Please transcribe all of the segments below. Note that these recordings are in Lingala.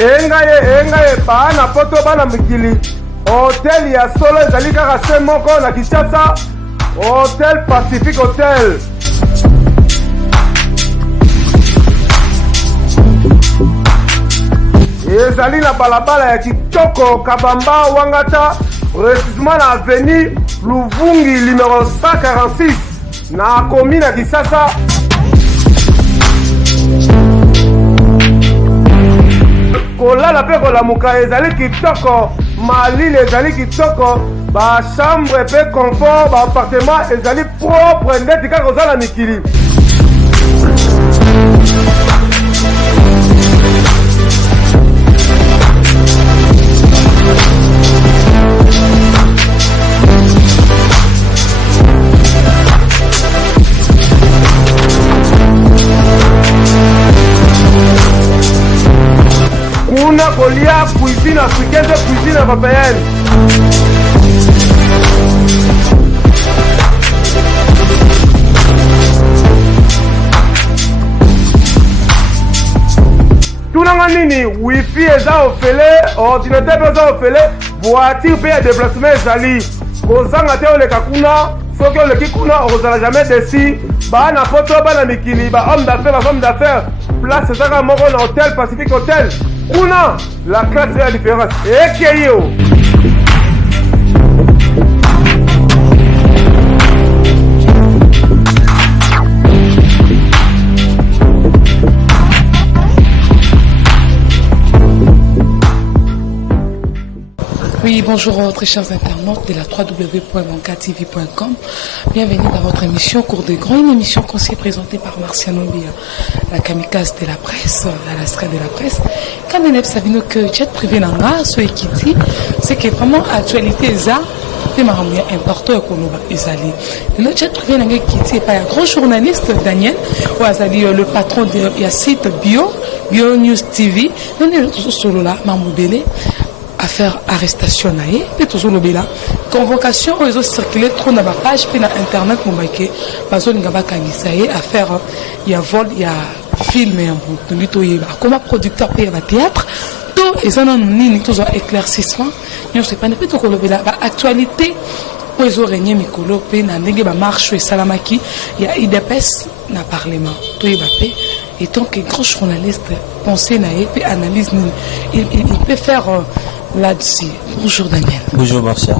engaye bana poto bana mikili hotel ya solo ezali kaka se moko na Kinshasa, Hotel Pacific Hotel. Ezali na balabala ya kitoko Kabamba Wangata, précisément na avenue Luvungi numéro 146 na commune ya Kinshasa. Kolala pe kolamuka ezali kitoko, malili ezali kitoko, ba chambre pe confort, ba appartement ezali propre ndeti kaka kozala mikili. Kuna kolia cuisine africaine, cuisine européenne. Tunanga nini wifi eza ofele, ordinateur eza ofele, voiture pe ya déplacement ezali. Kozanga te oleka kuna, soki oleki kuna ozala jamais déçu. Bana poto bana mikili, ba homme d'affaires, ba femme d'affaires. Place ezaka moko na Hotel Pacific Hotel. Kuna la classe est la différence. Et yo. Oui, bonjour très chers internautes de la www.bancatv.com. Bienvenue dans votre émission Cours des Grands, une émission qu'on s'est présentée par Marciano Mbia, la kamikaze de la presse, la lastra de la presse. Quand on a vu que jet privé nanga, ce qui dit, c'est que vraiment actualité ça, c'est important qu'on nous allé. Le jet privé nanga qui dit pas un grand journaliste Daniel, ou azali le patron de la site Bio News TV, on est toujours solo là, Mamoubele. Affaire arrestation naé et toujours le bela convocation aux autres circuler trop dans ma page puis dans internet mon baquet parce que ngaba kangisaye affaire il y a vol il y a film et un bout de litoyer comme producteur paye le théâtre tout et ça non ni toujours éclaircissement mais on sait pas ne peut tout le bela actualité pour les régner mikolo pe na ndenge ba marche et salamaki il y a IDPS na parlement tout y bape et tant que grand journaliste penser naé puis analyse il peut faire là-dessus. Bonjour Daniel. Bonjour Marcia.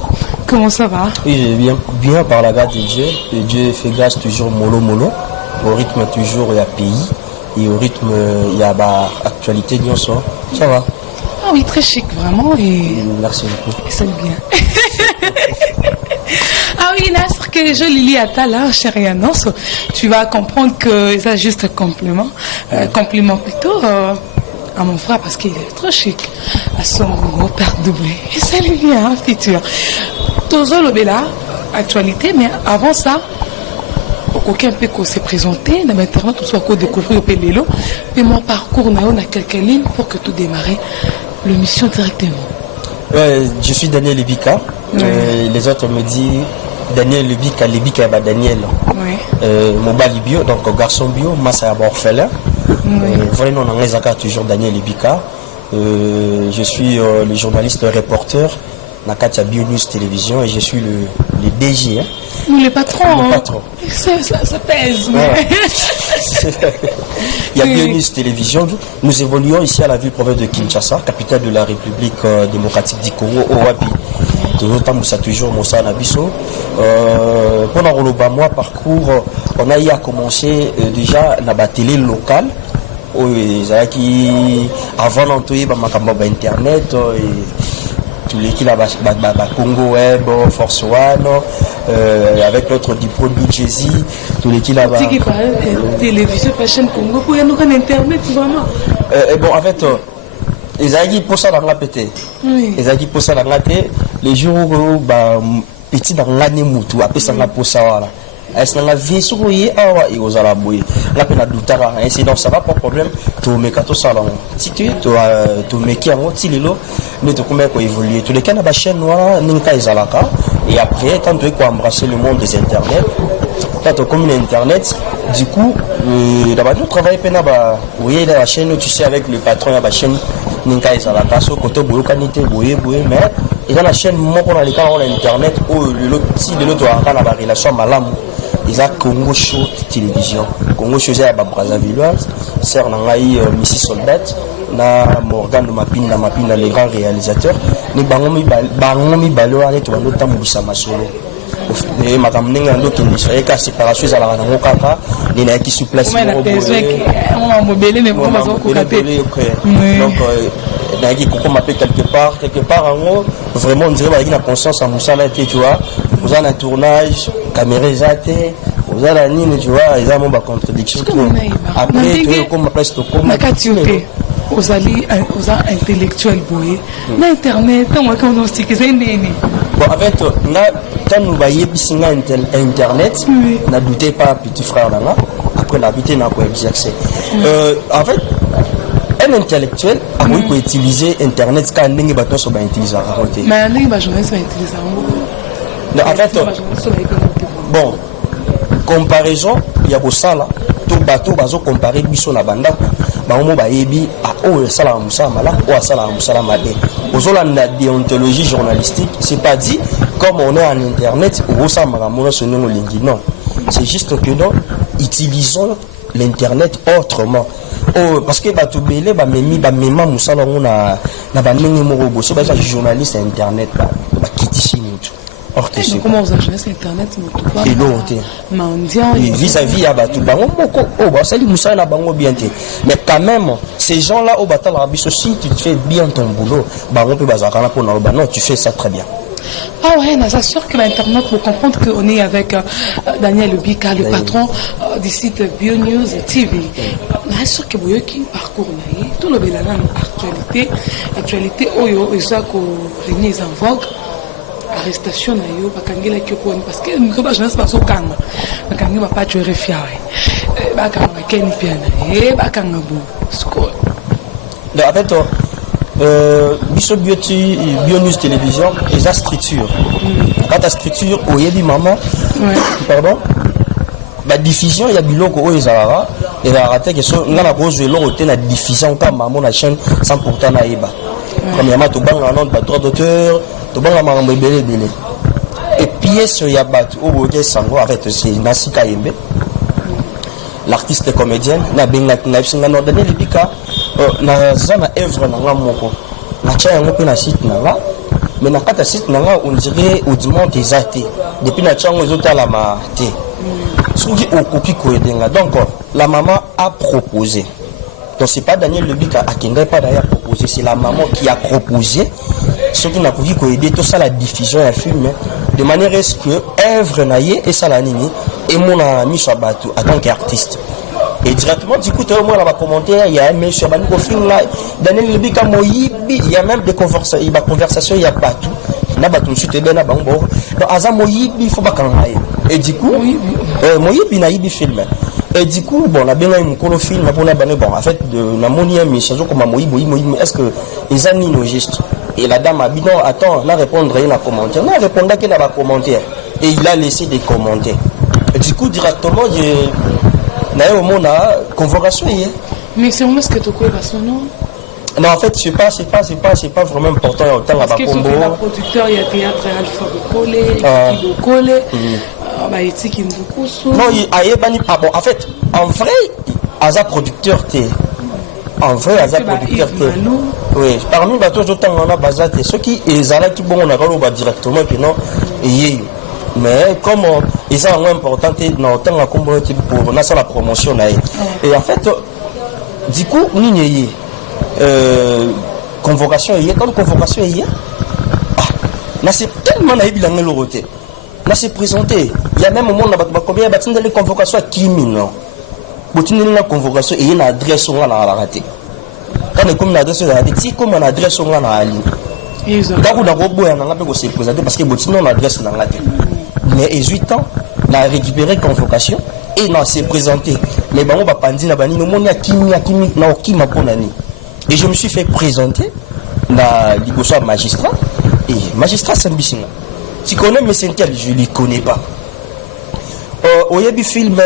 Comment ça va? Oui, bien par la grâce de Dieu. Et Dieu fait grâce toujours mollo. Au rythme toujours il y a pays et au rythme il y a actualité de soir. Ça va? Ah oui, très chic vraiment et merci beaucoup. C'est bien. Ah oui, Nasr, que je lis à ta là, chérie annonce. Tu vas comprendre que c'est juste un compliment. Compliment plutôt. À mon frère parce qu'il est trop chic, à son gros père doublé. Et ça lui vient, futur. Toujours le bella, actualité, mais avant ça, aucun peu qu'on s'est présenté, dans l'internet, on soit qu'on découvre au Pélélo, et mon parcours, on a quelques lignes pour que tout démarre l'émission directement. Je suis Daniel Lebika. Les autres me disent Daniel Lebika, Daniel. Mon bali bio, donc garçon bio, Massa orphelin. Vraiment, on a toujours Daniel Lebika. Je suis le journaliste, le reporter dans Katia Bio News Télévision et je suis le DG. Le patron. Le patron. Ça pèse. Ouais. Il y a Bio News Télévision. Nous évoluons ici à la ville province de Kinshasa, capitale de la République démocratique du Congo, Owapi. Toujours Moussa Nabiso. Pendant le moi parcours, on a eu à commencer déjà dans la télé locale. Avant d'entrer dans internet, tous les qui Congo Web, Force One, avec notre diplôme Jay-Z, tous les qui là-bas. Télévision, chaîne Congo, pour y avoir un internet vraiment. Bon, en fait, ils ont pour ça dans la pété. Ils ont pour ça dans la pété. Les jours où petit dans l'année moutou, après ça, pour ça, voilà. Est-ce que la vie sur lui et aux alaboués la peine à douter donc ça va pas de problème tout mais quand tout ça là si tu mais qui a monté lilo mais tu comment évoluer tous les cas na chaîne noire ninka izalaka et après quand tu es embrasser le monde des internet quand comme internet du coup d'abord nous travaillons peine oui la chaîne tu sais avec le patron de la chaîne ninka ezalaka so koto boyokani te boye mais eza na chaîne moko na leka na internet oyo lelo toyaka na barelation malamu eza Congo Show télévision. Congo Show eza ya babrazzavilleoise sœur na ngai Missy Soldat na Morgan de Mapinda les grands réalisateurs ni bango mibale wana to bando tambulisa masolo makambo ndenge andokende soye ka séparation ezalaka nango kaka nina yaki sur place donc nayaki kokoma mpe quelque part yango vraiment on dirait bazalaki na conscience ya mosala te tu vois oza na tournage caméra eza te oza na nini tu vois eza mo bacontradiction après toyokoma place tokoma ozali oza intellectuel boye na internet ntango akonostika eza ndeni bon en fait ntango bayebisi nga internet na douté pas petit frère nanga après na bité na koexercer en fait un intellectuel akoki koutiliser internet ka ndenge bato nyonso bautilisaka yango te mais ndenge bajournaliste bautiliza yango en fait bon comparaison ya kosala to bato bazocompare biso na bandako bango bayebi oyo asalaka mosala malamu oyo asalaka mosala mabe ozolanda déontologie journalistique c'est pas dit comme on est en internet okosala makambo nyonso ndenge olingi non c'est juste que non utilisons l'internet autrement parce que bato bele bamema mosala yango na bandenge moko boso baza journaliste ya internet bakitisi mutu. Comment vous avez internet et l'autre vis-à-vis à batou bango moko ça dit moussa na bango bien te mais quand même ces gens là au batal rabiso si tu fais bien ton boulot bango peut bazakana pour non tu fais ça très bien. Ah ouais, c'est sûr que l'internet pour comprendre qu'on est avec Daniel Bika, le patron du site BioNews TV. C'est sûr que vous avez un parcours, tout le monde a actualité, oyo, et ça qu'on réunit en vogue. Arrestation na yo bakangela kyoko parce que miko ba jeunesse baso kanga bakangela pas tuer fiawe bakanga keni piana bakanga bo sko en fait biso BioNews télévision et sa structure quand ta structure oyebi maman pardon ba diffusion ya biloko oyo ezalaka et la raté que so ngana bozo eloko te na diffusion ka maman na chaîne 100% na yeba premièrement to banga nom ba droit d'auteur to banga makambo ebele et pièce ya bato oboke sango en fait c'est Nasika Yembe l'artiste comédienne na benga na singa no Daniel Bika na zana œuvre na nga moko na cha yango pe na site na nga mais na kata site na nga on dirait audiment des athées depuis na chango ezotala ma te soki okoki koedenga donc la maman a proposé. Donc c'est pas Daniel Lebika à qui n'a pas d'ailleurs proposé, c'est la maman qui a proposé ce qui n'a pas pu aider tout ça la diffusion d'un film de manière à ce que œuvre naïe et ça la nini et mon ami soit battu en tant qu'artiste. Et directement du coup moi dans ma commentaire il y a un monsieur Baniko film là Daniel Lebika moyibi il y a même des conversations il y a battu na battu monsieur te na bango donc aza moyibi faut pas quand et du coup moyibi na yibi film. Et du coup, bon, la bien une film, bon, en fait, de la monnaie, mais c'est comme est-ce que les amis nous juste et la dame a dit non, attends, là répondre à un commentaire, non, répondre qu'elle a un commentaire et il a laissé des commentaires. Et du coup, directement, j'ai au monde convocation hier. Mais c'est où est-ce que tu connais son nom? Non, en fait, c'est pas vraiment important autant parce que sur le producteur, il y a théâtre Alpha Bokole, non, en fait, en vrai, Aza producteur en vrai, Aza producteur oui, parmi les autres, on a basé ceux qui est qui bon on a directement que non mais comme ils sont important dans autant à pour la promotion et en fait du coup ni convocation hier comme convocation hier là c'est tellement naïf dans le côté. Là c'est présenté. Il y a même un moment combien il y a des convocations à Kimi non. Il y a une convocation et une adresse on a raté. Quand on comme l'adresse on a raté, si comme on adresse on a ligne. Donc on a robot on a pas se présenter parce que botino on adresse dans la tête. Mais 18 ans, on a récupéré convocation et non c'est présenté. Mais bon on va pas dire na bani no moni à Kimi na Kimi ponani. Et je me suis fait présenter na liboso magistrat et magistrat Sambisina. Tu connais mes synthèses, je ne les connais pas. Il y a des films,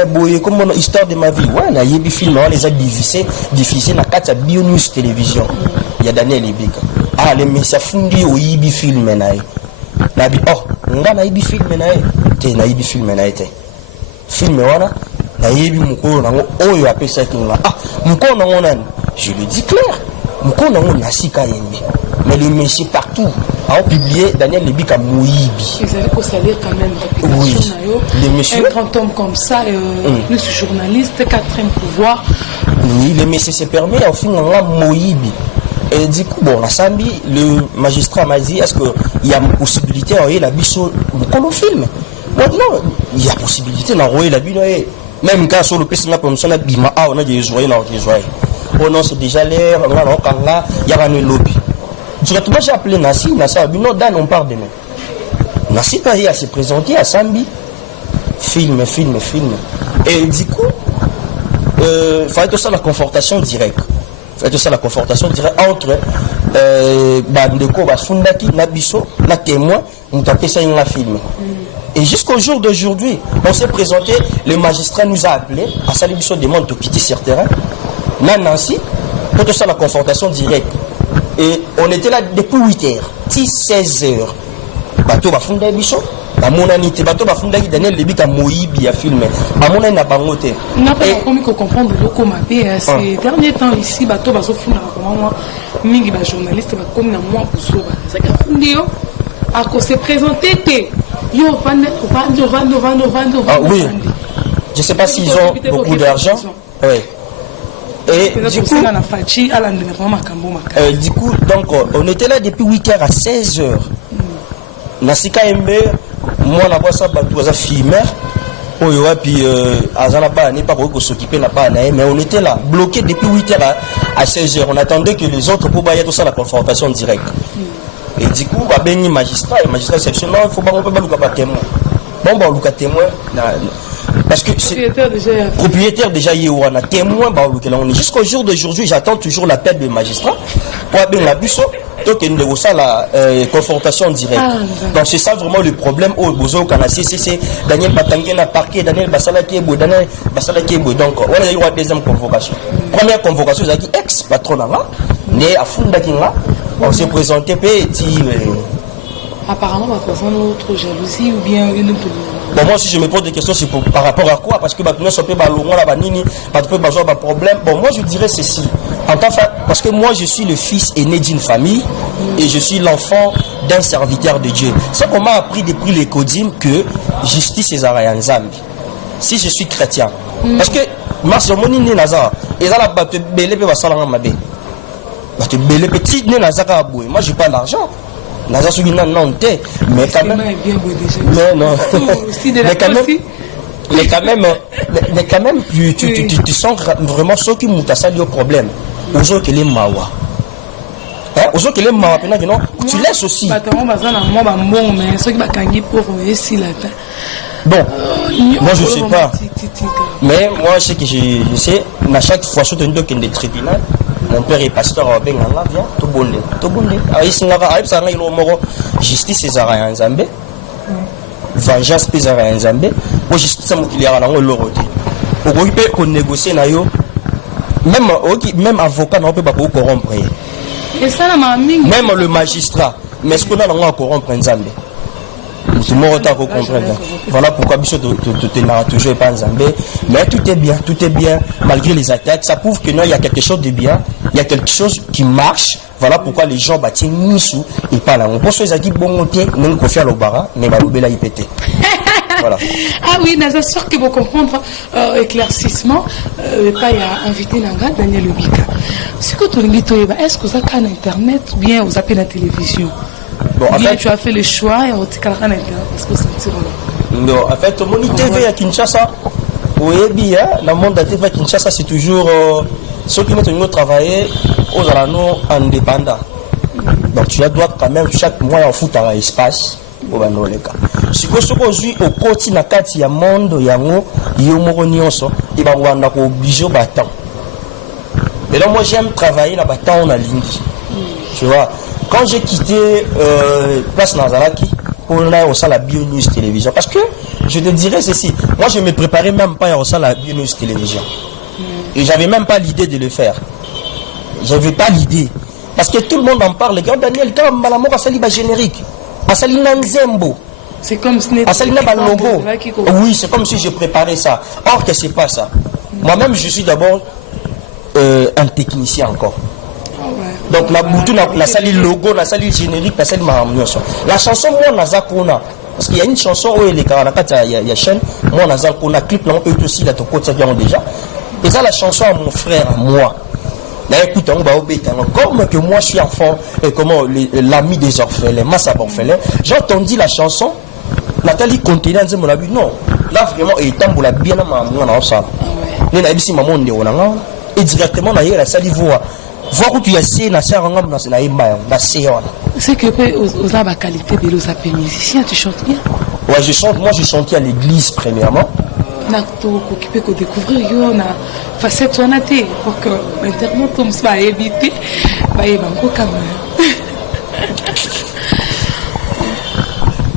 comme l'histoire de ma vie. Ouais, il y a des films, on les a diffusés dans la BioNews télévision. il y a Daniel Ebika. Ah, les messieurs fundi au Ibi film naï. Nabi, oh, on a Ibi film naï. T'es na Ibi film naï, t'es. Film wana, na Ibi mouko nango, oh, yo appelle ça qu'il a. Ah, mouko nango nan. Je le dis clair. Mouko nango nasika yembe. Mais les messieurs partout ont publié Daniel Ebika Moïbi. Ils avaient qu'au salir quand même. Oui, les messieurs. Un grand homme comme ça, plus journaliste, 4e pouvoir. Oui, le messieurs se permet, au final, Moïbi. Et du coup, bon, la Sambi, le magistrat m'a dit, est-ce qu'il y a une possibilité d'envoyer la biso comme film? Maintenant, il y a possibilité d'envoyer la biso. Même quand sur le PC, on a bima, on a des joyeux, on a des joyeux. Oh non, c'est déjà l'air, on a il y a un lobby. Directement, j'ai appelé Nassi, Nassi a dit non, Dan, on parle de nous. Nassi a se présenter à Sambi. Film. Et du coup, il fallait tout ça la confrontation directe. Entre Bandeko, Basundaki, Nabiso, la témoin, on t'a fait ça dans la film. Et jusqu'au jour d'aujourd'hui, on s'est présenté, le magistrat nous a appelé, à Salibiso demande de quitter sur terrain. Nancy, pour tout ça la confrontation directe. Et on était là depuis 8h, 16h. Bateau Bafunda Biso, Bamonanité, Bateau Bafunda Daniel Ebika Moïbi a filmé. Bamona n'a pas noté. On n'a pas compris qu'on comprend de l'eau ces derniers temps ici, Bateau Basofuna, moi, Mingi, journaliste, comme moi, pour sauver. C'est qu'à Fundio, à cause de présenter, yo, vendre. Ah oui. Je ne sais pas s'ils ont beaucoup d'argent. Oui. Et du coup, donc, on était là depuis 8h à 16h. Nasika Mbe, moi, on a pas ça, on a filmé. Puis, Azana pas n'est pas s'occuper, mais on était là, bloqué depuis 8h à 16h. On attendait que les autres pour bailler tout ça, la confrontation directe. Et du coup, on a béni magistrat, et magistrat exceptionnel, il faut pas qu'on témoin. Bon, on a témoin. Parce que c'est propriétaire déjà Yewana, témoin, jusqu'au jour d'aujourd'hui, j'attends toujours l'appel du magistrat pour avoir la busso, donc il y a la confrontation directe. Donc c'est ça vraiment le problème au Bozo Kanassi, c'est Daniel Batangé n'a parqué, Daniel Basala Kebo, donc on a eu la deuxième convocation. Première convocation, c'est ex-patron là, né à Fundakinga, on s'est présenté petit. Apparemment, on va faire autre jalousie ou bien une autre. Bon, moi, si je me pose des questions, c'est par rapport à quoi? Parce que maintenant, ça peut pas problème. Bon, moi, je dirais ceci. Parce que moi, je suis le fils aîné d'une famille et je suis l'enfant d'un serviteur de Dieu. C'est qu'on m'a appris depuis les Kodim que justice est à Nzambi. Si je suis chrétien. Parce que, moi, je suis Nazar. Et ça, là, tu belé, tu vas savoir ma bé. Tu belé, petit, tu n'as pas d'argent. Moi, je n'ai pas d'argent. Mais quand même, mais quand même, tu sens vraiment ceux qui m'ont tassé le problème. Aux autres, les mawa. Aux autres, les mawa, tu laisses aussi. Bon, moi je sais pas. Mais moi, ce que je sais, à chaque fois, je suis dans le tribunal. Mon père est pasteur à Bengala, viens, tout bonne. Justice est à Nzambe, vengeance est à Nzambe, pour justice est à l'autre. Pour négocier, même avocat n'a pas pu corrompre. Même le magistrat, mais est-ce qu'on a encore corrompre Nzambe? Tout le monde a compris. Voilà pourquoi Bichot te narre toujours pas Nzambe. Mais tout est bien, malgré les attaques. Ça prouve que non, il y a quelque chose de bien, il y a quelque chose qui marche. Voilà pourquoi les gens battent Nissou et pas là. On pense que les acquis bon monter, nous qu'on fait le bara, mais Baloubela y pété. Voilà. Ah oui, Naza, sûr que vous comprendre éclaircissement, pas y a invité Nanga, Daniel Ebika. Ce que tu dis, est-ce que vous avez un internet ou bien vous avez la télévision? Bon, en fait, tu as fait le choix et on t'a carrément parce que c'est non, en fait, mon TV à Kinshasa, oui, bien, dans le monde de la TV à Kinshasa, c'est toujours ceux qui mettent travailler aux alentours indépendants. Donc, tu dois quand même chaque mois en foutre à l'espace. Si vous êtes au côté de la monde, il y a obligé battant. Et là, moi, j'aime travailler la bataille en ligne. Tu vois, quand j'ai quitté Place Nazaraki pour aller au la Bio News Télévision, parce que je te dirais ceci, moi je ne me préparais même pas à la Bio News Télévision. Et j'avais même pas l'idée de le faire. J'avais pas l'idée. Parce que tout le monde en parle. Regarde Daniel Kamba, la mort a sali générique. A sali Nzembo. C'est comme ce n'est pas logo. Oui, c'est comme si je préparais ça. Or que c'est pas ça. Moi-même, je suis d'abord un technicien encore. Donc la salle logo, la salle générique, la salle maramios. La chanson moi Nazakona. Parce qu'il y a une chanson où il y a chaîne, moi Nazakona clip là on peut aussi la toko ça vient déjà. Et ça la chanson à mon frère, à moi. Là écoute on va obéir comme que moi je suis enfant et comment l'ami des orphelins, Massa orphelin. J'ai entendu la chanson. Nathalie continue à dire mon avis non. Là vraiment il tamboula bien à maman ça. Ni na bisi maman de onanga et directement na la salle voix. Voir où tu as essayé na sœur ngam na imba na sœur. C'est que aux la qualité de l'os appelé musicien, tu chantes bien. Ouais, je chante, moi je chantais à l'église premièrement. Na to occupé ko découvrir yo na facette sonate pour que l'internet comme ça éviter ba y banco quand même.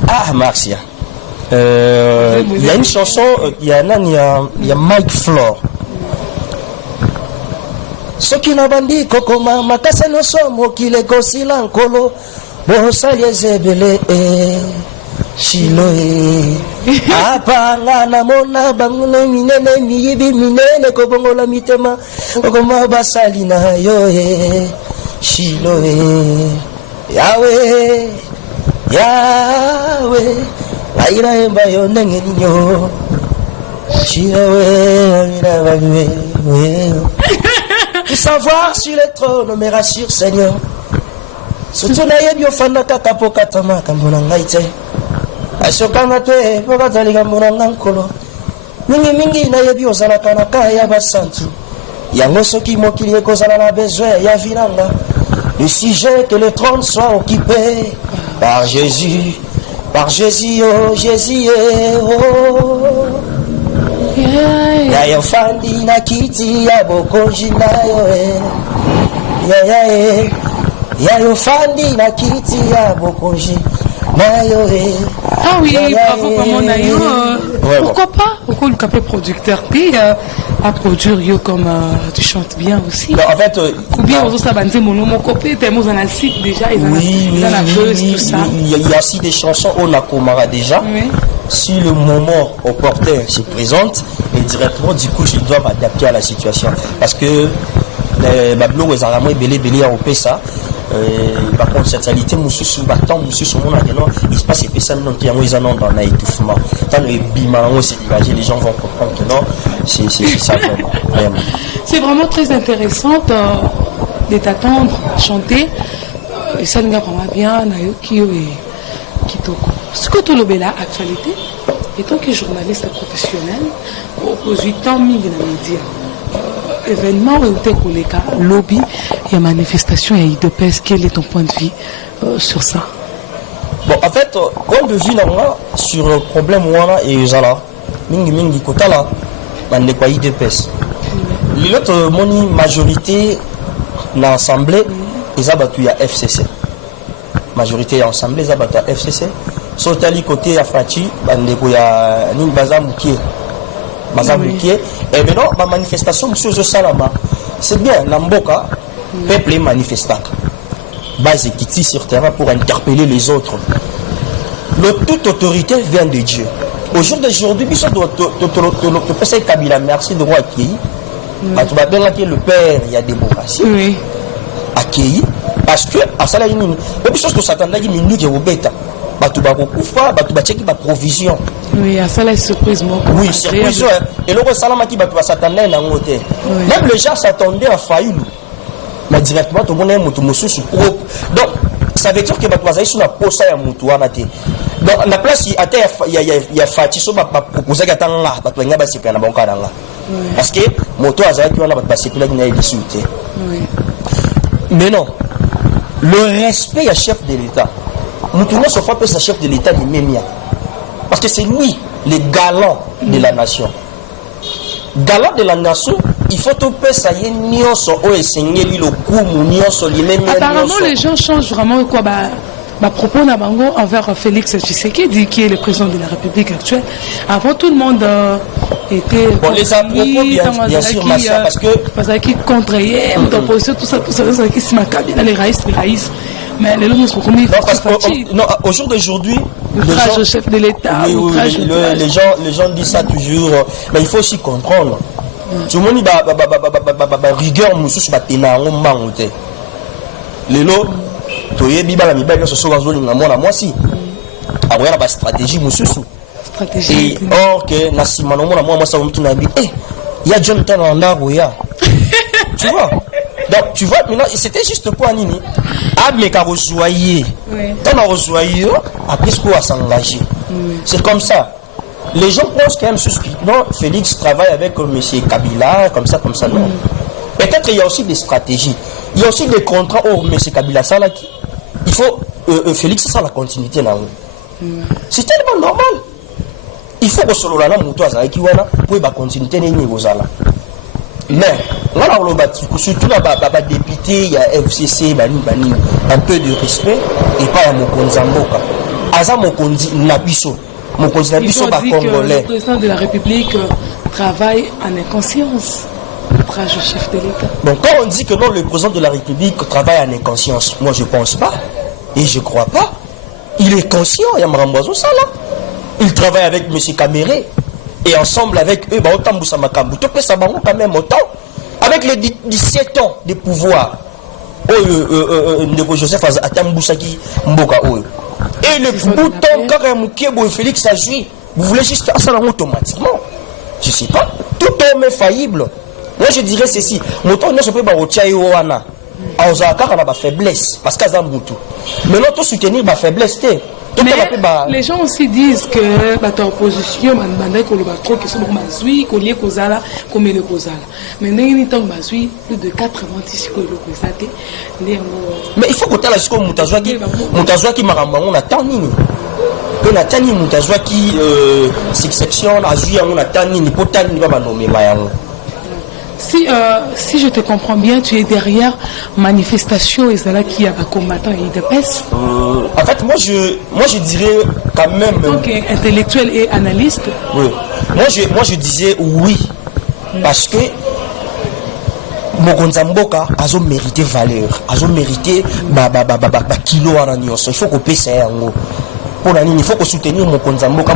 Ah Marcia. Il y a une chanson, il y a Mike Flore. Soki na bandi kokoma makasa no somo kile kosila nkolo bosali ezebele shilo apanga na mona banguna minene miyibi minene kobongola mitema kokoma basali na yo shilo yawe yawe aira emba yo ndenge ninyo shilo amira bagwe savoir sur le trône me rassure Seigneur. Surtout na yebi ofanda kaka po katama kambona ngaite. Asokanga te po katali kambona ngankolo. Mingi na yebi ozala kanaka ya basantu. Yango soki mokili ekozala na besoin ya vinanga. Le sujet que le trône soit occupé par Jésus. Par Jésus, oh Jésus, oh. Ya yo fandi na kiti ya bokonji na yo ya yo fandi na kiti ya bokonji na yo Ah oui, bravo comme on a eu. Pourquoi pas? Pourquoi le capé producteur puis à produire yo comme tu chantes bien aussi. En fait, ou bien on ça banze mon copé tellement on a le site déjà ils ont la buzz tout ça. Il y a aussi des chansons on a comara déjà. Oui. Si le moment opportun se présente, et directement du coup je dois m'adapter à la situation parce que bablo ezaramo belé à opesa par contre cette qualité mususu batant mususu mon ageno il se passe et ça non qui en dans un étouffement tant le bimango c'est imaginer les gens vont comprendre que non c'est ça vraiment. C'est vraiment très intéressant de t'attendre chanter et ça nous vraiment bien nayoki et kitoko. Ce que tu le bela actualité et tant que journaliste professionnel aux 8 ans mille dans les médias événement ou cas lobby et manifestation et IDPS, quel est ton point de vue sur ça? Bon en fait point de vue là sur le problème voilà et zala mingi kota là bande quoi IDPS l'autre moni majorité dans l'assemblée ils abattu ya FCC majorité en assemblée ils abattu ya FCC sotali côté ya Fati bande ko ya ni bazamukie et maintenant ma manifestation monsieur Salama c'est bien Namboka peuple manifestant base qui sur terrain pour interpeller les autres. Toute autorité vient de Dieu. Au jour d'aujourd'hui biso to pesa Kabila merci de roi accueilli tu vas bien que le père il y a démocratie accueilli parce que à ça là une biso to s'attendait que minute au bêta batu bakokufa batu bacheki ba provision. Oui, à ça la surprise moi. Oui, surprise et le salama qui batu s'attendait na ngote. Même les gens s'attendaient à Fayoulou. Mais directement tout le monde est mutu mususu propre. Donc ça veut dire que batu bazai sur la poste ya mutu wana te. Donc na place il y a Fati so ba proposer ka tanga batu nga ba sepia na bonka danga. Parce que moto azaki wana batu ba sepia na discuter. Oui. Mais non. Le respect à chef de l'État. Nous tournons sur fois sa chef de l'État du Mémia. Parce que c'est lui, le galant de la nation. Galant de la nation, il faut tout faire ça y est nioso o esengeli le coup nioso li même. Apparemment les gens changent vraiment quoi ma propos Nabango envers Félix Tshisekedi, qui est le président de la République actuelle. Avant, tout le monde était. Bon, les à-propos, bien sûr, Massia, parce que. Qui contraignait, l'opposition, tout ça, qui se marquait dans les raïs. Mais les gens sont commis. Non, au jour d'aujourd'hui. Le chef de l'État. Les gens disent ça toujours. Mais il faut aussi comprendre. Tout le monde dit rigueur, moussous, batena, on manque. Les lots, tu es bibala, mi bague, ce soit zone, moi si. Après, la stratégie, moussous. Et or que Nassimano, moi, ça me tourne à dire, il y a Jonathan Andarouya. Tu vois? Donc, tu vois, maintenant, c'était juste pour Anini. Ah, mais qu'à rejoigner. Quand on a rejoigné, après, ce qu'on va s'engager. C'est comme ça. Les gens pensent quand même non, Félix travaille avec M. Kabila, comme ça, non. Peut-être qu'il y a aussi des stratégies. Il y a aussi des contrats où M. Kabila, ça là, il faut, Félix, ça la continuité là. C'est tellement normal. Il faut que ce soit là, pour la continuité de mais, surtout les députés, il y a FCC, un peu de respect et pas à Mokonzamboka. Aza Mokonzi Nabiso. Mokonzi Nabiso, Congolais. Le président de la République travaille en inconscience. Le chef de l'État. Donc, quand on dit que non, le président de la République travaille en inconscience, moi je ne pense pas et je ne crois pas. Il est conscient, il y a Maramboiseau ça là. Il travaille avec M. Kaméré. Et ensemble avec eux, autant Boussamakambu, tu peux savoir quand même autant. Avec les 17 ans de pouvoir, de Joseph Atamboussaki Mboka. Et le bouton carrément Félix agit, vous voulez juste ça automatiquement. Je ne sais pas. Tout homme est faillible. Moi je dirais ceci. Mon temps ne se peut pas au Tchaïwana. On a ma faiblesse. Parce qu'il y a un bouton. Mais non, tout soutenir ma faiblesse. Mais les gens aussi disent que la opposition qui sont comme le Kozala. Mais plus de 4 mois ici mais il faut que tu aies la Moutazouaki Marambango na Tanini. Que na Tanini Moutazouaki succession a joué en Tanini pour Tanini va nommer Mayango. Si je te comprends bien, tu es derrière manifestation et c'est là qu'il y a un combattant et de pèse. En fait, moi je dirais quand même. Donc intellectuel et analyste. Oui. Moi je disais oui parce que Mokonzamboka a mérité valeur, a mérité kilo à il faut qu'on paye ça. Il faut que soutenir mon Konzamboka.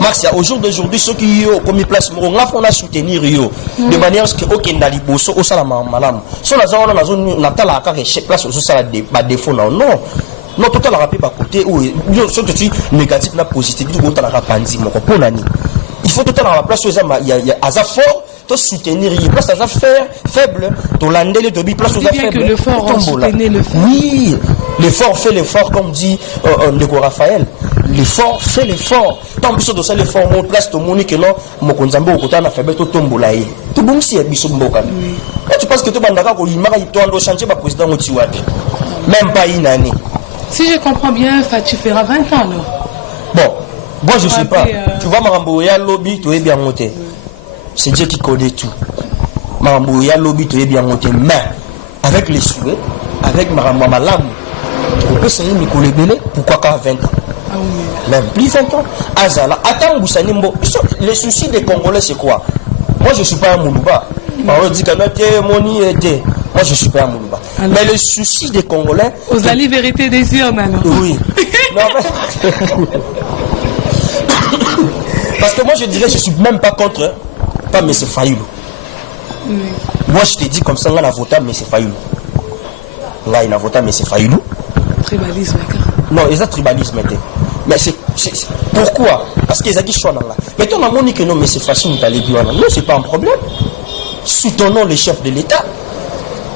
Marcia, au jour d'aujourd'hui, ceux qui ont mis place, on a soutenir de manière que aucun d'aliboso au salama malam. Sur la zone, la zone natale a chaque place au salade de défaut. Non, non, tout à la rapide à côté où ce que tu négatif, la positif, du coup, tu as la rapandi, mon coponani. Il faut tout à la place où il y a Aza fort, tu soutenir, il y a place Aza faible, tu l'as de tobi place où Aza faible. Que le fort soutenir le fort. Oui, l'effort fait l'effort, comme dit Ndeko Raphaël. L'effort fait l'effort. Tant que tu as l'effort, mon place, tu as que non, mon konzambo, au côté, on a fait tout tombolaï. Tout bon si il y a bisou mboka. Tu penses que tu vas d'accord, il m'a dit, tu as chantier, le président Motiwapi. Même pas une année. Si je comprends bien, tu feras 20 ans alors. Bon, moi je ne sais pas. Tu vois, Marambouya lobby, tu es bien monté. C'est Dieu qui connaît tout. Marambouya lobby, tu es bien monté. Mais, avec les souhaits, avec Marambouya Malam, on peut savoir Nicolas Belé, pourquoi qu'à 20 ans? Même plus 20 ans. Azala, attends, Boussanimbo. Les soucis des Congolais, c'est quoi? Moi, je ne suis pas un Moulouba. On dit que Moni était. Moi, je ne suis pas un Moulouba. Mais le souci des Congolais. Aux alliés vérité des urnes, alors. Oui. Non, mais... Parce que moi, je dirais, je ne suis même pas contre. Pas M. Fayoulou. Moi, je te dis comme ça, on a voté M. Fayoulou. On a voté M. Fayoulou. Tribalisme, non, ils ont tribalisme. Mais c'est pourquoi? Parce qu'ils ont dit choix là. Mais on a montré que non, mais c'est facile d'aller bien. Non, c'est pas un problème. Soutenons les chefs de l'État.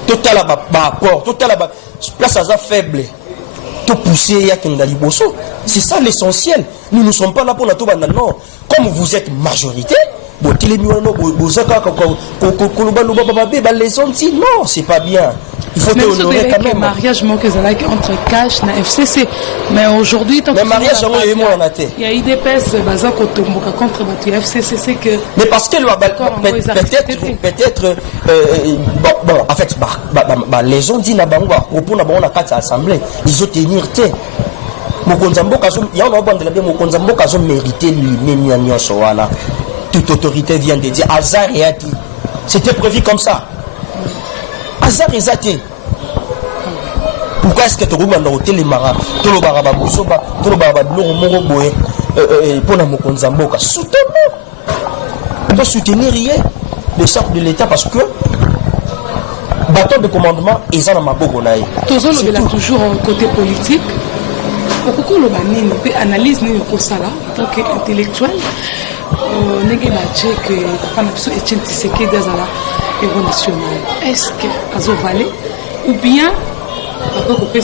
Total apport, total place à faible. Tout pousser, il y a qu'un Bosso. C'est ça l'essentiel. Nous ne sommes pas là pour la tout non. Comme vous êtes majorité, Non, c'est pas bien. Il faut honorer quand même. Mariage entre cash et FCC. Mais aujourd'hui, tant que mariage, il y a IDPS contre FCC, c'est que. Mais parce que peut-être, bon, en fait, les gens disent pour la carte assemblée, ils ont tenir tête. Mérité lui-même. Toute autorité vient de dire hasard et ati. C'était prévu comme ça. Hasard et ati. Pourquoi est-ce que tu regardes au télémara, tout le barababusoba, tout le barabablo, moroboé, pour la mokonzamboka? Soutenons. On doit soutenir le chef de l'État parce que bâton de commandement est dans ma bogonaï. Toujours côté politique. Pourquoi le banine analyse ni au sala en tant qu'intellectuel nege bache que papa na biso Etienne Tshisekedi azala héros national. Est-ce que azo valé ou bien après qu'on peut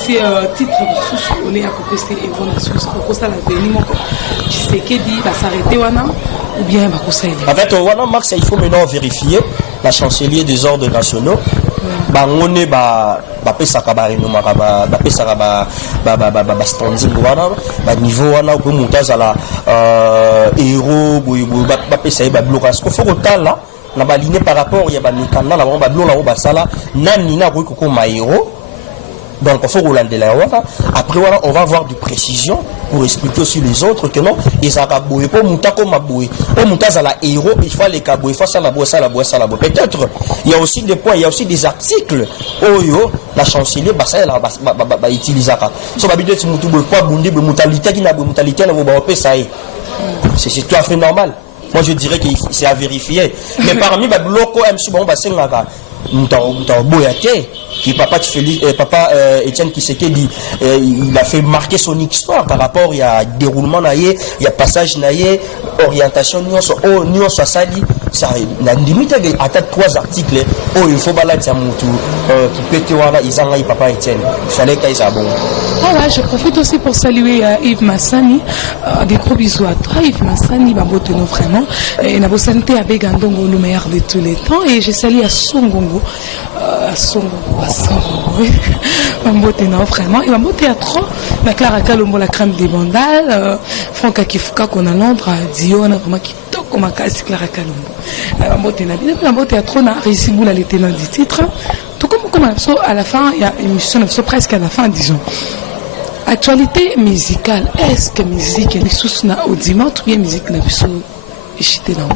titre sous on est à côté c'est héros national pour ça la venir moko Tshisekedi va s'arrêter wana ou bien va conseiller. En fait wana Max il faut maintenant vérifier la chancelier des ordres nationaux. Bangone pesaka ba renomaka ba pesaka ba standing wana ba niveau wana ko mutazala héros ba pesa ba blocage ko faut kotala na ba ligne par rapport ya ba mikanda na ba blola ba sala nani na ko ko ma héros. Donc il faut rouler là. Après voilà, on va avoir des précisions pour expliquer aussi les autres que non, ils ont kaboué pour monter comme aboué. Pour monter à la héros, il faut les kaboué face à la boue, ça la boue, ça la boue. Peut-être il y a aussi des points, il y a aussi des articles. Oh yo, la chancelier, bah ça elle va utiliser ça. So bah bientôt tu montes quoi bondé, mentalité qui n'a pas mentalité, on va pas ça. C'est tout à fait normal. Moi je dirais que c'est à vérifier. Mais parmi les blocs, bon bah c'est là. Papa Etienne Tshisekedi il a fait marquer son histoire par rapport il y a déroulement il y a passage orientation nion soit sali ça la limite à 3 articles il faut balader ça mutu qui peut voir ils ont papa Etienne il fallait qu'il soit bon. Ah ouais, je profite aussi pour saluer Yves Massani, des gros bisous à toi Yves Massani, Bambotono vraiment, et na santé avec Gandongo le meilleur de tous les temps, et je salue à Songongo, Bambotono vraiment, et Bambotono à 3, la Clara Kalombo la crème des bandales, Franck Akifuka qu'on a Londres, Dion vraiment qui toque comme un casse Clara Kalombo, Bambotono à 3 na réussi boule à l'été du titre. Tout comme à la fin, il y a une émission presque à la fin, disons. Actualité musicale, est-ce que musique est sous na audimat ou bien musique na biso échité dans le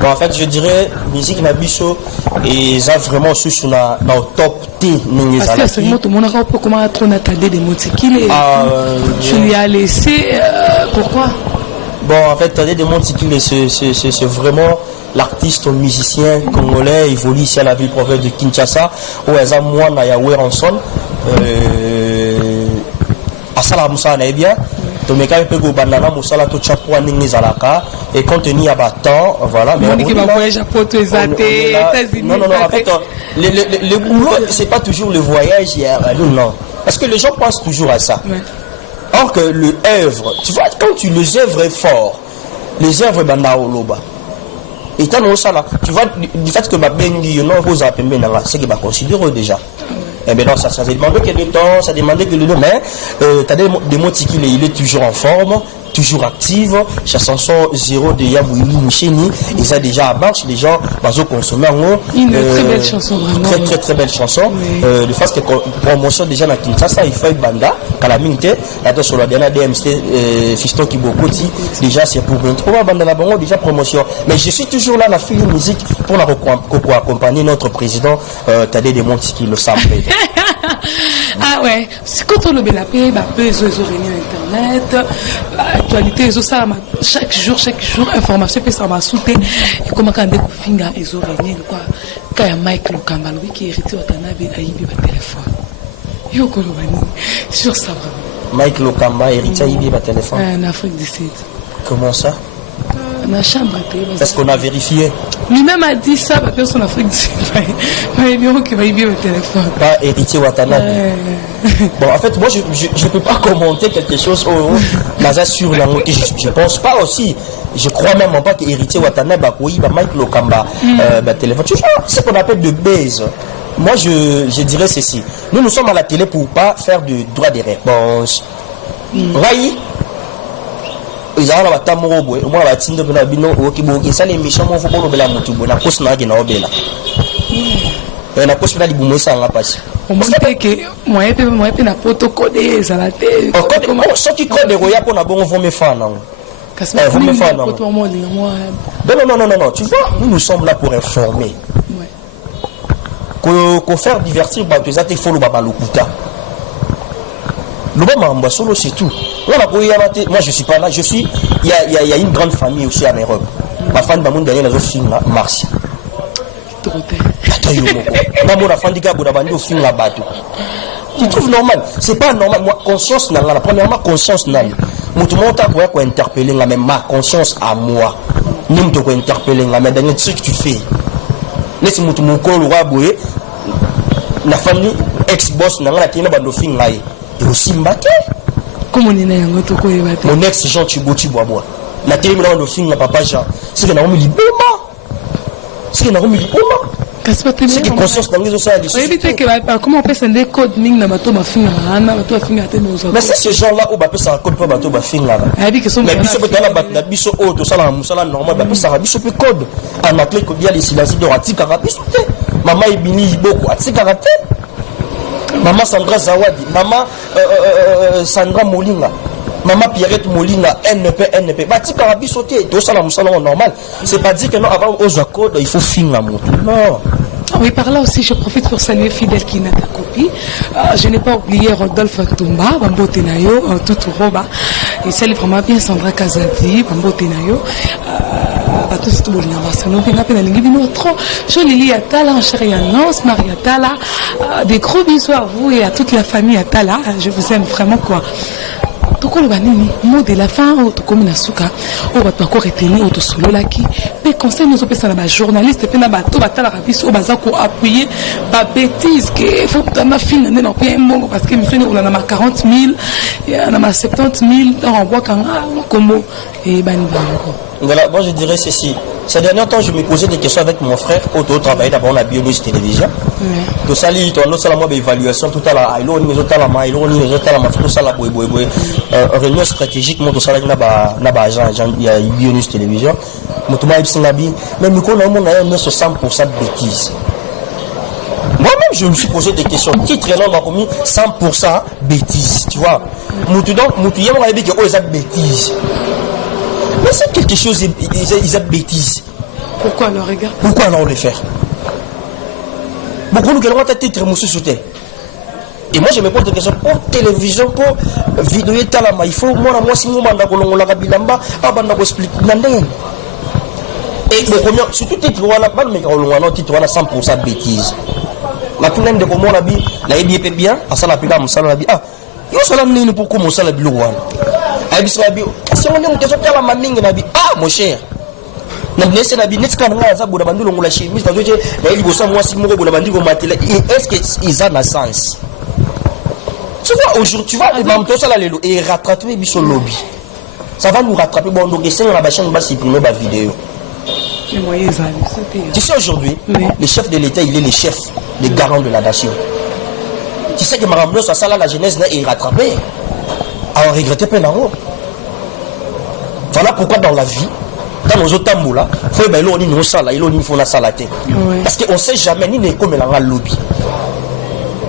bon, en fait, je dirais musique na biso et ça vraiment sous na top T. Parce que c'est moi tout le monde a pas comment trop n'attendait des motiquilles et je lui ai laissé pourquoi? Bon, en fait, des motiquilles c'est vraiment l'artiste musicien congolais évolue ici à la ville province de Kinshasa où ils ont moi na ya Weranson asala musala na bien to meka pe go banana musala to chapwa ningi zalaka et compte tenu à temps voilà mais on va voyager pour tous les États-Unis. Non en fait le boulot c'est pas toujours le voyage non parce que les gens pensent toujours à ça. Or que le œuvre tu vois quand tu les œuvres fort les œuvres banda oloba et tant ça là tu vois du fait que ma bengi non vous a pembe na c'est que ba considérer déjà. Eh bien non, ça demande que le temps, ça demande que le mais tu as des mots qui il est toujours en forme, toujours active. Chanson 0 de Yabouili Moucheni, et ça déjà à marche, les gens vont consommer une très belle chanson, vraiment. Très belle chanson. Oui. Le fait que promotion déjà dans Kinshasa, il fait banda, Calamité, là sur la dernière DMC, Fiston Kibokoti, déjà c'est pour 23 banda la bango, déjà promotion. Mais je suis toujours là, la fille de musique, pour accompagner notre président, Tadé Demonti qui le savent. Ah ouais, c'est quand on le la paix, les internet, actualité, chaque jour, information, puis ça m'a sauté. Et comment quand on finga, ils ont régné, quoi. Quand il y a Mike Lokamba, lui qui est hérité au Tanabe, il a eu téléphone. Yo Kolobani, sur ça vraiment. Mike Lokamba, hérité, il a eu téléphone. En Afrique du Sud. Comment ça? la chambre. Est-ce qu'on a vérifié? Lui-même a dit ça, la personne en Afrique du Sud. Il bien le téléphone. Pas héritier Watanabe. Bon, en fait, moi, je ne peux pas commenter quelque chose sur la moitié. Je ne pense pas aussi. Je crois même pas que héritier Watanabe a couillé Mike Lokamba téléphone. Tu vois, c'est ce qu'on appelle de baise. Moi, je dirais ceci. Nous sommes à la télé pour ne pas faire de droit de réponse. Raï, ils ont la tamoro boy, moi la tinde de la bino au kiboki, ça les méchants m'ont fait pour le mutubo, na poste na gina obela. Et na poste na libumo ça la passe. On monte que moi na protocole ça la tête. Comment ce qui code roya pour na bon vont me faire non. Vous me faire non. Non, tu vois, nous sommes là pour informer. Qu'on faire divertir bah tu as été follow baba lokuta. Le solo c'est tout. Moi je suis pas là, il y a une grande famille aussi en Europe. Ma femme de mon dernier dans le film là, Marcia. Tu trouves normal? C'est pas normal. Moi, conscience n'a la premièrement conscience n'a. Moi tout le monde a interpeller la même ma conscience à moi. Nous te interpeller la même dernier truc que tu fais. Laisse moi tout mon corps le roi boyer. La famille ex-boss n'a la tienne bando film là. Et aussi mbaké. Comment on est là mon ex Jean Tiboti Bois. La télé là le film na papa Jean. C'est que na omi liboma. C'est que na omi liboma. C'est que conscience dans les autres ça. Comment on peut sender code ming na bato ba film na bato ba film à teno ça. Mais c'est ce genre là où ba peut ça code pas bato ba film là. Mais biso peut la bat na biso auto ça la musala normal ba peut ça biso peut code. En athlète que bien les silences de ratika rapiso. Maman ibini iboko atika raté. Maman Sandra Zawadi, maman Sandra Molinga, maman Pierrette Molinga, NP. Bah, tu peux sauter, tout ça, la moussala normal. C'est pas dire que non, avant aux accords, il faut finir la moto. Non. Oui, par là aussi, je profite pour saluer Fidèle qui n'a pas copié. Je n'ai pas oublié Rodolphe Toumba, Bambo Tenayo, tout Roba. Et salue vraiment bien Sandra Kazadi, Bambo Tenayo. Tout ce que vous Lili Atala, chérie Annonce, Marie Atala, des gros bisous à vous et à toute la famille Atala. Je vous aime vraiment quoi. Tout le mot de la fin, au comme na souka, au va pas retenir au solo là qui peut conseil nous opérer na journaliste et puis na bateau batala rabis au bazar pour appuyer ba bêtise que faut que ma fille n'ait pas un mot parce que me fait on a ma 40 000 et on a ma 70 000 on voit quand comme et ben voilà, moi je dirais ceci. Ces derniers temps, je me posais des questions avec mon frère au travail d'abord la Bionews Télévision. Tout ça, il y a une évaluation, tout à l'heure, il y a une réunion stratégique, il y a Bionews Télévision. Mais nous connaissons 100% de bêtises. Moi-même, je me suis posé des questions. Titre, on a commis 100% bêtises, tu vois. Nous avons dit que c'est bêtises. Mais c'est quelque chose, ils ont bêtises. Pourquoi alors, regarde? Pourquoi alors les faire? Beaucoup de gens ont été très moussous sur terre. Et moi, je me pose des questions pour télévision, pour vidéo, il faut, moi, si nous, on a bilamba, on a expliqué. Et surtout, titre, on a pas de micro, on a titre, on a 100% bêtises. La plus de comment on a dit, la EBP bien, à ça la pila, on s'en a dit, ah, il y a un salon pour commencer la bureau. Si on est en question de la mamie, ah, mon cher. Est-ce qu'ils ont un sens? Tu vois, aujourd'hui, tu vois, et rattraper le lobby. Ça va nous rattraper. Bon, donc, on a supprimer la vidéo. Tu sais, aujourd'hui, le chef de l'État, il est le chef, le garant de la nation. Tu sais que Mme Bloss, ça là, la jeunesse est rattrapée. Alors, regrettez pas là-haut. Voilà pourquoi dans la vie, dans nos autres là, il faut que nous ça là, il faut la salaté. Parce qu'on ne sait jamais ni comme la lobby.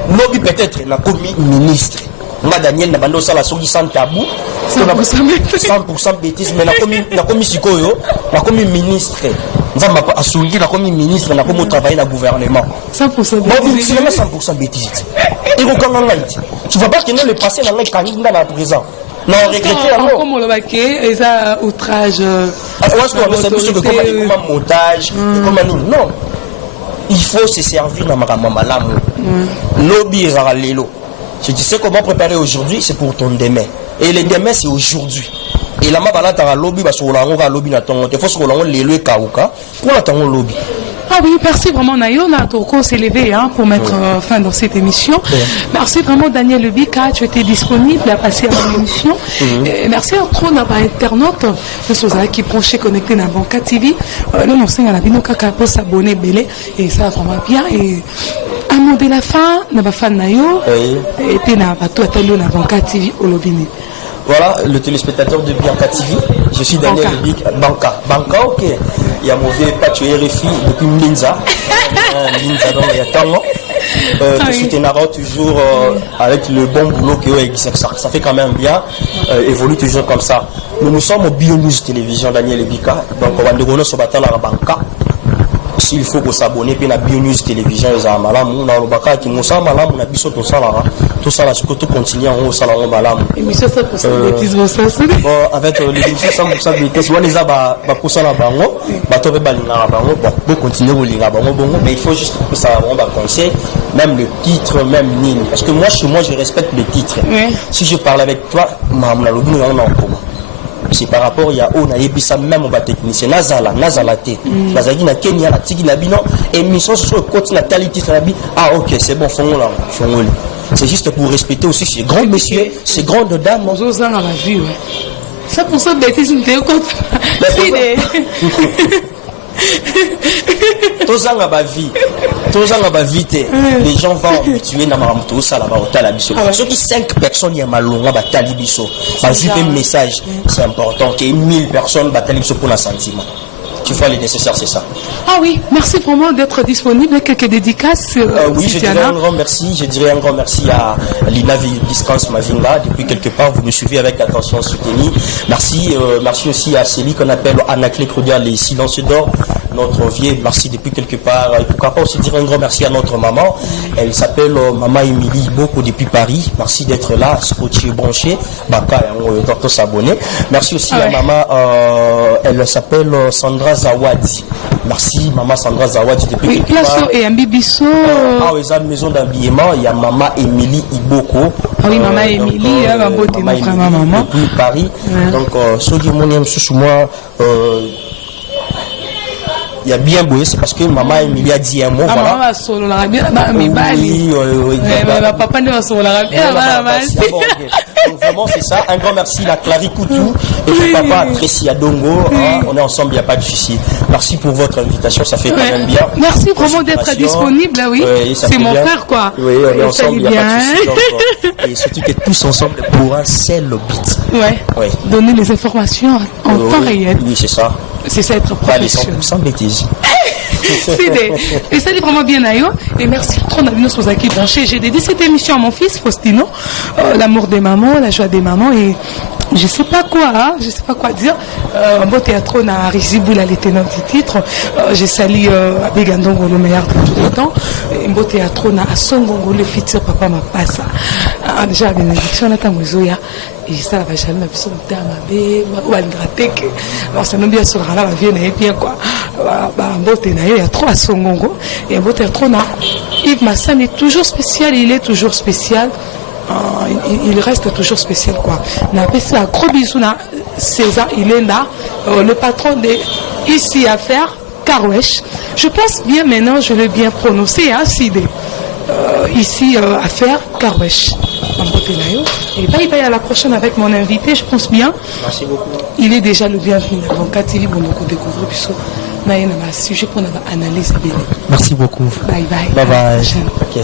Lobby peut-être n'a commis ministre. Moi Daniel n'a pas ça la sogi sans tabou. 100% bêtise, mais la commis sikoyo, la commis ministre. Nous avons assouli la commis ministre, la commis travailler dans le gouvernement. 100% bêtise. C'est 100% bêtise. Et tu vois pas que nous le passé dans le présent. Non, regretter comme on l'a dit, ça outrage. Montage, non. Il faut se servir dans ma maman. Lobby ralelo. Si tu sais comment préparer aujourd'hui, c'est pour ton demain. Et le demain, c'est aujourd'hui. et la mabala ta lobby ba sur la on lobby na tongo te faut sur la on lelo kauka pour la tongo lobby. Ah oui, merci vraiment Nayona Toko s'est levé pour mettre fin dans cette émission. Merci vraiment Daniel Lebika, tu étais disponible à passer à l'émission. Merci à trop d'avoir internaute de ceux qui branchés connectés dans Banca TV. Nous on sait à la bino kaka pour s'abonner belé et ça va vraiment bien et à mot de la fin, n'a pas fan Nayo et puis n'a pas tout attendu dans Banca TV au lobby. Voilà, le téléspectateur de Banca TV. Je suis Daniel Lebika. Banca, ok. Il y a mauvais patch RFI depuis Minza. Minza, donc il y a tant. Je soutiendrai toujours avec le bon boulot que ça fait quand même bien. Évolue toujours comme ça. Nous sommes au BioNews Télévision, Daniel Lebika. Donc on va nous sur la Banca. S'il faut qu'on s'abonne puis la BioNews Télévision les amalamu na lobaka ki musa malamu na biso to sala tout ça surtout continuer en sala on malamu émission 100% bêtise bon avec l'émission 100% bêtise on les a ba pour ça la bango ba to be balinga bango bon continuer au linga bango bongo mais il faut juste que ça on va conseiller même le titre même ligne parce que moi chez moi je respecte le titre si je parle avec toi mamu na lobi on en commun. C'est par rapport il y a on a ébissa même on va technicien nazala te nazaki na Kenya na tiki na bino émission sur côté la qualité na bi ah OK c'est bon fongola c'est juste pour respecter aussi ces grands messieurs ces grandes dames ozozanga la vie ça pour ça bêtise n'était quoi tozanga ba vite les gens vont tuer na mamuto ça là-bas au talabiso surtout 5 personnes y a malonga ba talibiso ba jupe message c'est important que 1000 personnes ba talibiso pour la sentiment tu fais les nécessaires c'est ça. Ah oui, merci vraiment d'être disponible. Quelques dédicaces. Oui, je dirais un grand merci à Lina Discount Mavinga. Depuis quelque part, vous me suivez avec attention soutenue. Merci aussi à Célie qu'on appelle Anaclé Claudia, les silences d'or. Notre vieille, merci depuis quelque part. Et pourquoi pas aussi dire un grand merci à notre maman. Elle s'appelle Maman Émilie Boko depuis Paris. Merci d'être là, scotché branché. Baka, on doit s'abonner. Merci aussi à maman, elle s'appelle Sandra Zawadi. Merci Maman Sandra Zawadi depuis quelque part. Et un bibiso. Ils ont une maison d'habillement. Il y a Maman Émilie Iboko. Ah oui, Maman Émilie, maman depuis Paris. Donc, ceux qui m'ont sous moi, il y a bien beau, c'est parce que maman Emilie a dit un mot. Maman va solo la bien, mais papa ne va solo la bien. Donc vraiment c'est ça. Un grand merci à Clary Coutou et papa Tracy Adongo. On est ensemble, il n'y a pas de souci. Merci pour votre invitation, ça fait quand même bien. Merci vraiment d'être disponible, oui. C'est mon frère quoi. Oui, on est ensemble, il n'y a pas de souci. Et surtout que tous ensemble pour un seul beat. Ouais. Donner les informations en temps réel. Oui, c'est ça. C'est ça être professionnel. Sans bêtises. Et ça dit vraiment bien Nayo. Et merci trop d'avoir nous qui branché. J'ai dédié cette émission à mon fils Faustino. L'amour des mamans, la joie des mamans et je sais pas quoi dire. Un beau théâtre on a Riziboula les ténors du titre. J'ai sali Abegandongo le meilleur de tous les temps. Un beau théâtre on a Songongo le futur papa m'a pas ça. Déjà bénédiction là tango zoya. Et ça va jamais ma personne de mabe ou à gratter que alors ça nous bien sur la vie n'est bien quoi beauté il y a trois Songongo et beauté trop na Yves Massan est toujours spécial il reste toujours spécial quoi na passé un gros bisou na César il est là le patron de ici à faire Karwesh je pense bien maintenant je l'ai bien prononcé hein ici à faire Karwesh et bye à la prochaine avec mon invité je pense bien. Merci beaucoup. Il est déjà le bienvenu dans Banca TV pour nous découvrir puisque nous avons un sujet pour nous analyser. Merci beaucoup. Bye. Bye. Ok.